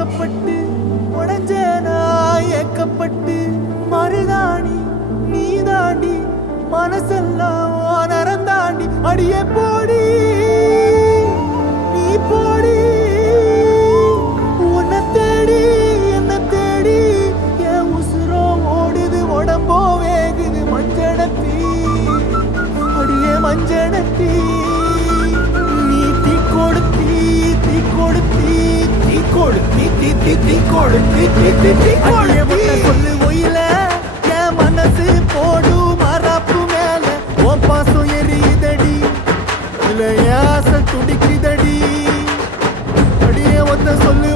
வாக்கப்பட்டு உடஞ்சேனா ஏக்கப்பட்டு மருதாணி நீ தாண்டி மனசெல்லாம் நரந்தாண்டி அடியே போடி நீ போடி உன்னை தேடி என்ன தேடி என் உசுரோ ஓடுது உடம்போ வேகுது மஞ்சடத்தி அடியே மஞ்சடத்தி நீ தீ கொடுத்தி தீ கொடுத்தி தீ கொடுத்தி தீ தீ தீ கொடுத்தி தீ தீ தீ கொடுத்தி சொல்லு ஒயில என் மனசு போடு மரப்பு மேல உன் பாசம் எரியுதடி இல்ல ஆசை துடிக்குதடி அடியே ஒத்த சொல்லு